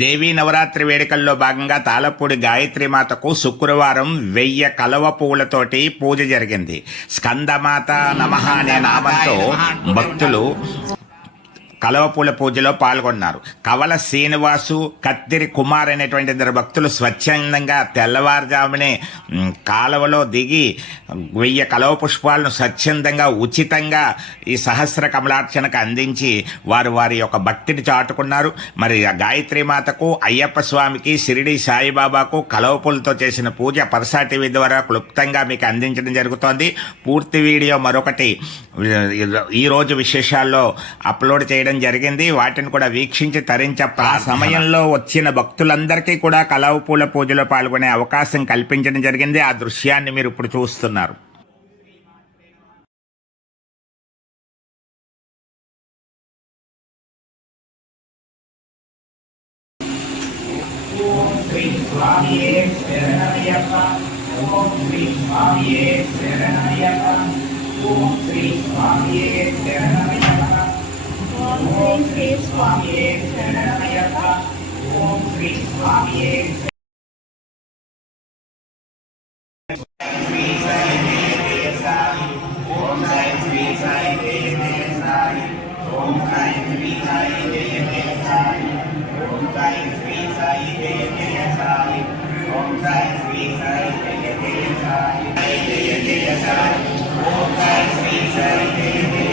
దేవీ నవరాత్రి వేడుకల్లో భాగంగా తాళపూడి గాయత్రీమాతకు శుక్రవారం 1000 కలవ పువ్వులతోటి పూజ జరిగింది. స్కందమాత నమః అనే నామంతో భక్తులు కలవపూల పూజలో పాల్గొన్నారు. కవల శ్రీనివాసు, కత్తిరి కుమార్ అనేటువంటి ఇద్దరు భక్తులు స్వచ్ఛందంగా తెల్లవారుజామునే కాలువలో దిగి 1000 కలవ పుష్పాలను స్వచ్ఛందంగా ఉచితంగా ఈ సహస్ర కమలార్చనకు అందించి వారి యొక్క భక్తిని చాటుకున్నారు. మరి గాయత్రీమాతకు, అయ్యప్ప స్వామికి, షిరిడి సాయిబాబాకు కలవపూలతో చేసిన పూజ పరసా టీవీ ద్వారా క్లుప్తంగా మీకు అందించడం జరుగుతోంది. పూర్తి వీడియో మరొకటి ఈరోజు విశేషాల్లో అప్లోడ్ చేయడం జరిగింది. వాటిని కూడా వీక్షించి ఆ సమయంలో వచ్చిన భక్తులందరికీ కూడా కలవ పూల పూజలో పాల్గొనే అవకాశం కల్పించడం జరిగింది. ఆ దృశ్యాన్ని మీరు ఇప్పుడు చూస్తున్నారు. ఓం శ్రీ స్వామియే శరణమయ్యప్ప. ఓం శ్రీ స్వామియే శ్రీ సాయి దేవ సాయి. ఓం సాయి శ్రీ సాయి దేవ సాయి. ఓం సాయి శ్రీ సాయి దేవ సాయి. ఓం సాయి శ్రీ సాయి దేవ సాయి. ఓం సాయి శ్రీ సాయి దేవ సాయి. జయ జయ సాయి. ఓం సాయి శ్రీ సాయి దేవ